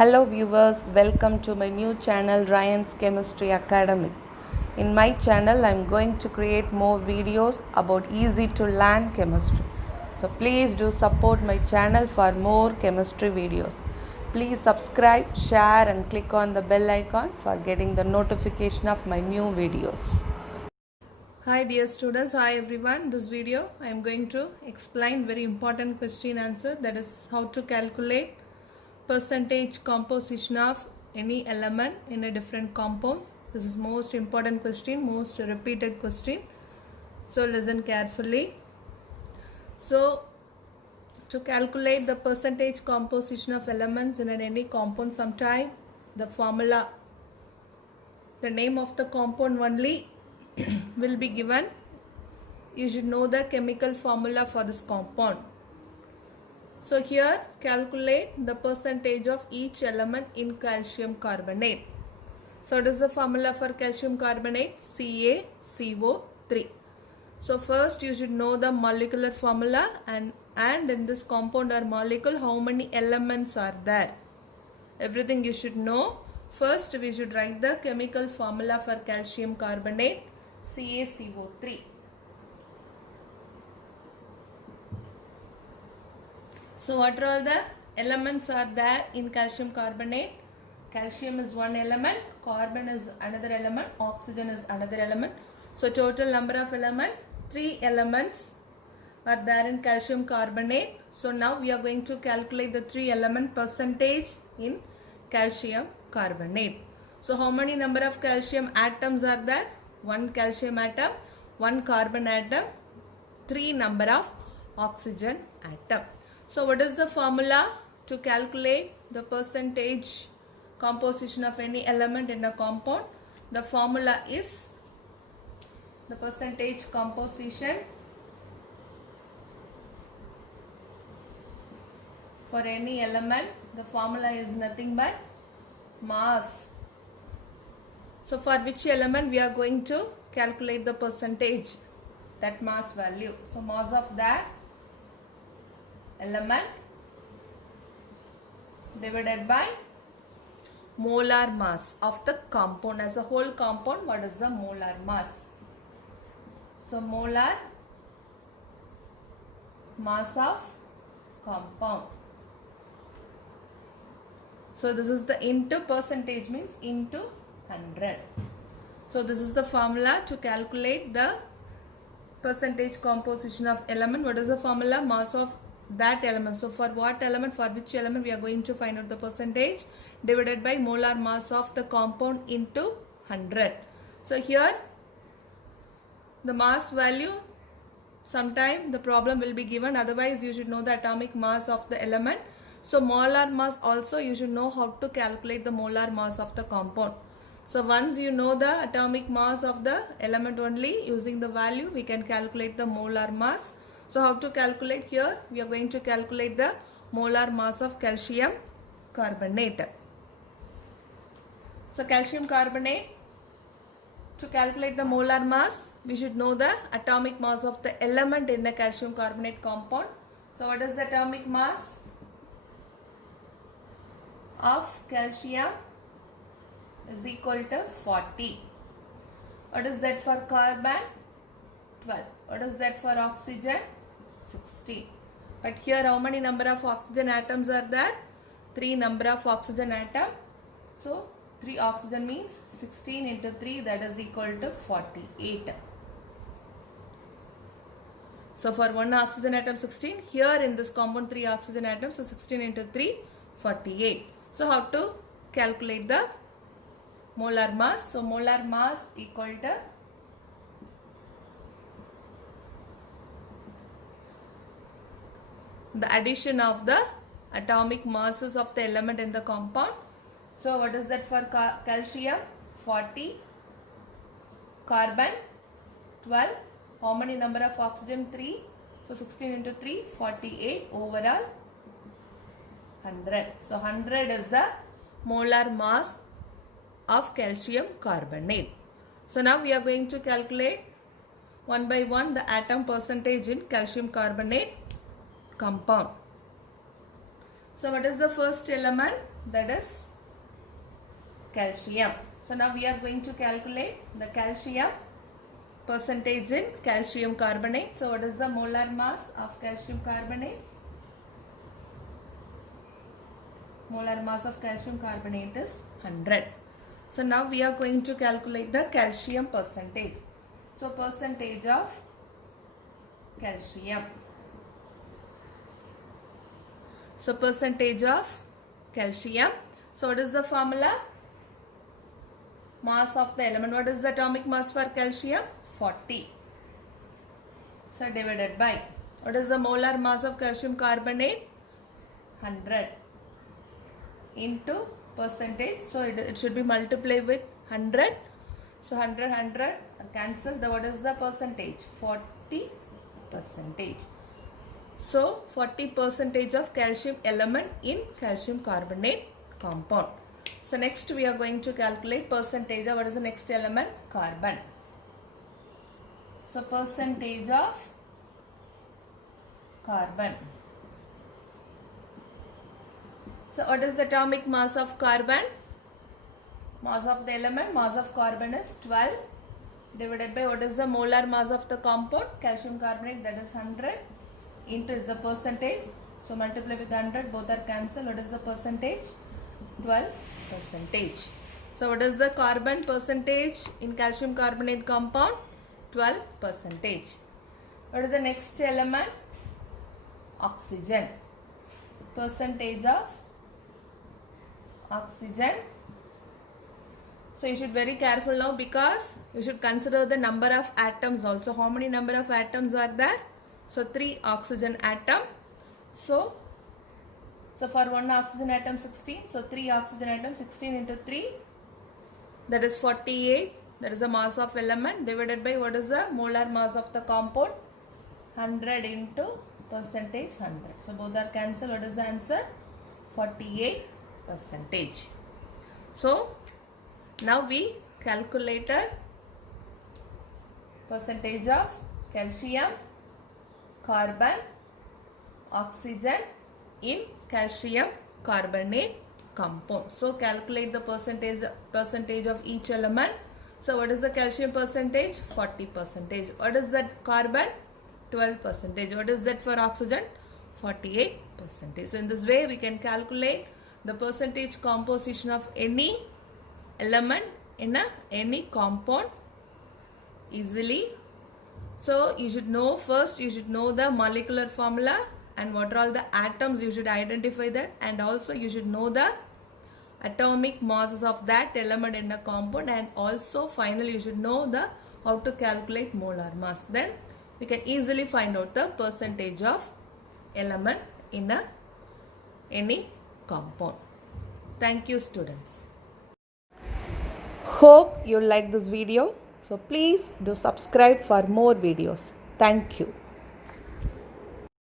Hello viewers, welcome to my new channel Ryan's Chemistry Academy. In my channel I am going to create more videos about easy to learn chemistry. So please do support my channel for more chemistry videos. Please subscribe, share and click on the bell icon for getting the notification of my new videos. Hi dear students, hi everyone. This video I am going to explain very important question answer, that is how to calculate percentage composition of any element in a different compounds. This is most important question, most repeated question. So listen carefully. So to calculate the percentage composition of elements in any compound, sometime the formula, the name of the compound only will be given. You should know the chemical formula for this compound. So here calculate the percentage of each element in calcium carbonate. So what is the formula for calcium carbonate? CaCO3. So first you should know the molecular formula and in this compound or molecule how many elements are there. Everything you should know. First we should write the chemical formula for calcium carbonate, CaCO3. So what are all the elements are there in calcium carbonate? Calcium is one element, carbon is another element, oxygen is another element. So total number of elements, 3 elements are there in calcium carbonate. So now we are going to calculate the 3 element percentage in calcium carbonate. So how many number of calcium atoms are there? 1 calcium atom, 1 carbon atom, 3 number of oxygen atom. So what is the formula to calculate the percentage composition of any element in a compound? The formula is the percentage composition for any element. The formula is nothing but mass. So for which element we are going to calculate the percentage, that mass value. So mass of that element divided by molar mass of the compound. As a whole compound, what is the molar mass? So molar mass of compound. So this is the into, percentage means into 100. So this is the formula to calculate the percentage composition of element. What is the formula? Mass of that element. So for what element, for which element we are going to find out the percentage, divided by molar mass of the compound into 100. So here the mass value, sometime the problem will be given, otherwise you should know the atomic mass of the element. So molar mass also you should know how to calculate the molar mass of the compound. So once you know the atomic mass of the element only, using the value we can calculate the molar mass. So how to calculate? Here we are going to calculate the molar mass of calcium carbonate. So calcium carbonate, to calculate the molar mass we should know the atomic mass of the element in the calcium carbonate compound. So what is the atomic mass of calcium? Is equal to 40. What is that for carbon? 12. What is that for oxygen? 16. But here how many number of oxygen atoms are there? 3 number of oxygen atom. So 3 oxygen means 16 into 3, that is equal to 48. So for 1 oxygen atom 16, here in this compound 3 oxygen atoms, so 16 into 3, 48. So how to calculate the molar mass? So molar mass equal to the addition of the atomic masses of the element in the compound. So what is that for calcium? 40, carbon 12, how many number of oxygen? 3, so 16 into 3, 48, overall 100. So 100 is the molar mass of calcium carbonate. So now we are going to calculate one by one the atom percentage in calcium carbonate compound. So what is the first element? that is calcium. So now we are going to calculate the calcium percentage in calcium carbonate. So what is the molar mass of calcium carbonate? Molar mass of calcium carbonate is 100. So now we are going to calculate the calcium percentage. So percentage of calcium. So percentage of calcium. So what is the formula? Mass of the element. What is the atomic mass for calcium? 40. So divided by, what is the molar mass of calcium carbonate? 100 into percentage. So it should be multiplied with 100. So 100 cancel. What is the percentage? 40 percentage. So 40% of calcium element in calcium carbonate compound. So next we are going to calculate percentage of, what is the next element? Carbon. So percentage of carbon. So what is the atomic mass of carbon? Mass of the element, mass of carbon is 12 divided by, what is the molar mass of the compound? Calcium carbonate, that is 100 into is the percentage. So multiply with 100, both are cancelled. What is the percentage? 12%. So what is the carbon percentage in calcium carbonate compound? 12%. What is the next element? Oxygen. Percentage of oxygen. So you should be very careful now, because you should consider the number of atoms also. How many number of atoms are there? So 3 oxygen atom. So for 1 oxygen atom 16. So 3 oxygen atom, 16 into 3, that is 48. That is the mass of element divided by, what is the molar mass of the compound? 100 into percentage 100. So both are cancelled. What is the answer? 48%. So now we calculated percentage of calcium, carbon, oxygen in calcium carbonate compound. So calculate the percentage of each element. So what is the calcium percentage? 40%. What is that carbon? 12%. What is that for oxygen? 48%. So in this way we can calculate the percentage composition of any element in any compound easily. So you should know, first you should know the molecular formula and what are all the atoms, you should identify that, and also you should know the atomic masses of that element in a compound, and also finally you should know the how to calculate molar mass. Then we can easily find out the percentage of element in any compound. Thank you, students. Hope you like this video. So please do subscribe for more videos. Thank you.